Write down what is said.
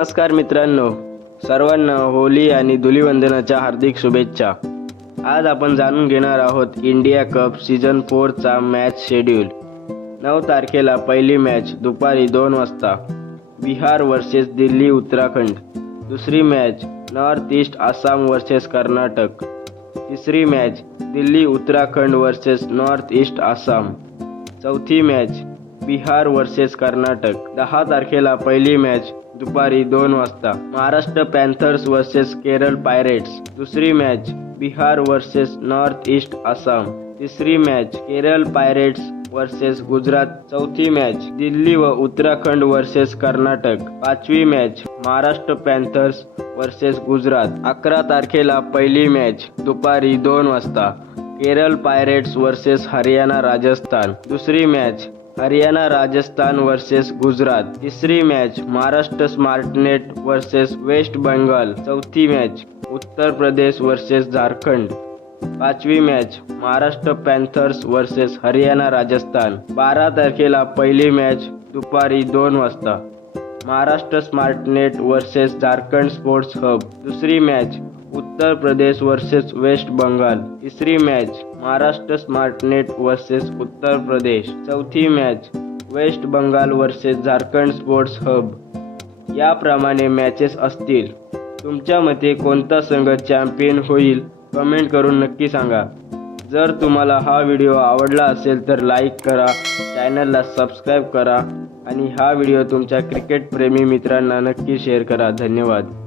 नमस्कार मित्रांनो, सर्वांना होली आणि धुलीवंदनाच्या हार्दिक शुभेच्छा. आज आपण जाणून घेणार आहोत इंडिया कप सीझन 4 चा मॅच शेड्यूल. 9 तारखेला पहिली मॅच दुपारी 2 वाजता बिहार वर्सेस दिल्ली उत्तराखंड. दुसरी match north east Assam versus Karnataka. तिसरी match Delhi Uttarakhand versus north east Assam. चौथी मॅच बिहार वर्सेस कर्नाटक. 10 तारखेला पहिली मॅच दुपारी 2 वाजता Maharashtra panthers versus Kerala pirates. दुसरी match Bihar versus north east Assam. तिसरी match Kerala pirates versus Gujarat. चौथी मॅच दिल्ली व उत्तराखंड वर्सेस कर्नाटक. पाचवी match Maharashtra panthers versus Gujarat. 11 तारखेला पहिली मॅच दुपारी 2 वाजता केरळ पायरेट्स वर्सेस हरियाणा राजस्थान. दुसरी मॅच हरियाणा राजस्थान वर्सेस गुजरात. तिसरी match Maharashtra Smartnet versus west Bengal. चौथी मॅच उत्तर प्रदेश वर्सेस झारखंड. पाचवी match Maharashtra panthers versus Haryana Rajasthan. 12 तारखेला पहिली मॅच दुपारी 2 वाजता Maharashtra Smartnet versus Jharkhand sports hub. दुसरी match Uttar Pradesh versus west Bengal. तिसरी match Maharashtra Smartnet versus Uttar Pradesh. चौथी match West Bengal versus Jharkhand sports hub. याप्रमाणे मॅचेस असतील. तुमच्या मते कोणता संघ चॅम्पियन होईल? कमेंट करून नक्की सांगा. जर तुम्हाला हा व्हिडिओ आवडला असेल तर लाईक करा, चॅनलला सबस्क्राईब करा आणि हा व्हिडिओ तुमच्या क्रिकेट प्रेमी मित्रांना नक्की शेअर करा. धन्यवाद.